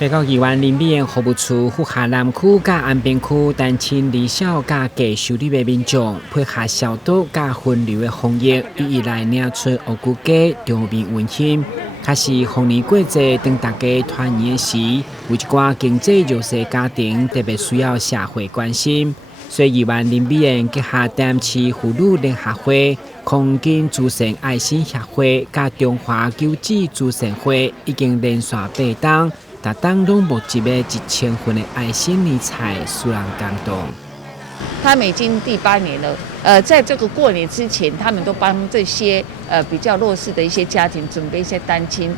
北高议员林美燕服务处府下南区甲安平区单亲离校甲低收入的民众，配合消毒甲分流的防疫，一一来领出乌龟鸡场面温馨。确实，逢年过节当大家团圆时，有一寡经济弱势家庭特别需要社会关心。所以，议员林美燕结合淡市妇女联合会、空间慈善爱心协会甲中华救济慈善会，已经连续8档。每档拢募集了1000份的爱心理财，使人感动。他们已经第8年了，在这个过年之前，他们都帮这些比较弱势的一些家庭准备一些单亲，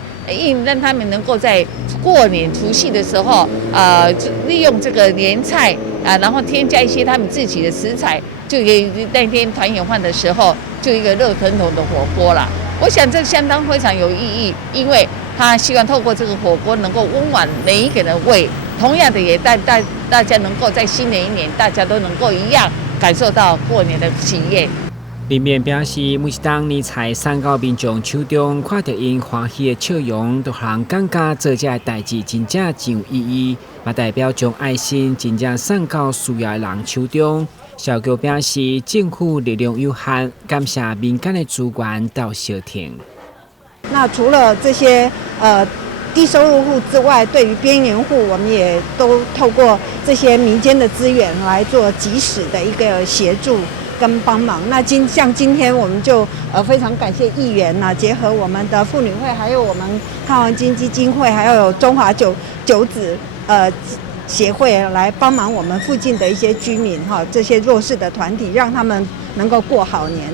让他们能够在过年除夕的时候，利用这个年菜然后添加一些他们自己的食材，就可以那天团圆饭的时候，就一个热腾腾的火锅啦。我想这相当非常有意义，因为他希望透过这个火锅能够温暖每一个人的胃，同样的也大家能够在新的一年，大家都能够一样感受到过年的喜悦。林美燕表示，每一档年菜送到民众手中，看到因欢喜的笑容，都让人感觉做这代志真正真有意义。也代表将爱心真正送到需要的人手中。小局表示，政府力量有限，感谢民间的资源到小庭。那除了这些低收入户之外，对于边缘户，我们也都透过这些民间的资源来做及时的一个协助跟帮忙。那像今天我们就非常感谢议员结合我们的妇女会，还有我们抗黄金基金会，还有中华九子协会来帮忙我们附近的一些居民这些弱势的团体，让他们能够过好年。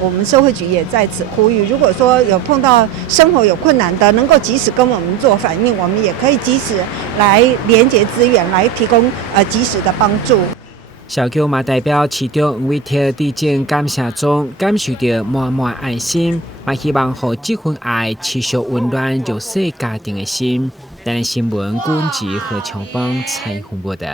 我们社会局也在此呼吁，如果说有碰到生活有困难的，能够及时跟我们做反映，我们也可以及时来连结资源，来提供及时的帮助。小局嘛代表市长黄伟哲致敬感谢中，感受到满满爱心，也希望让这份爱持续温暖弱势家庭的心。咱新闻，军职和侨邦采访报道。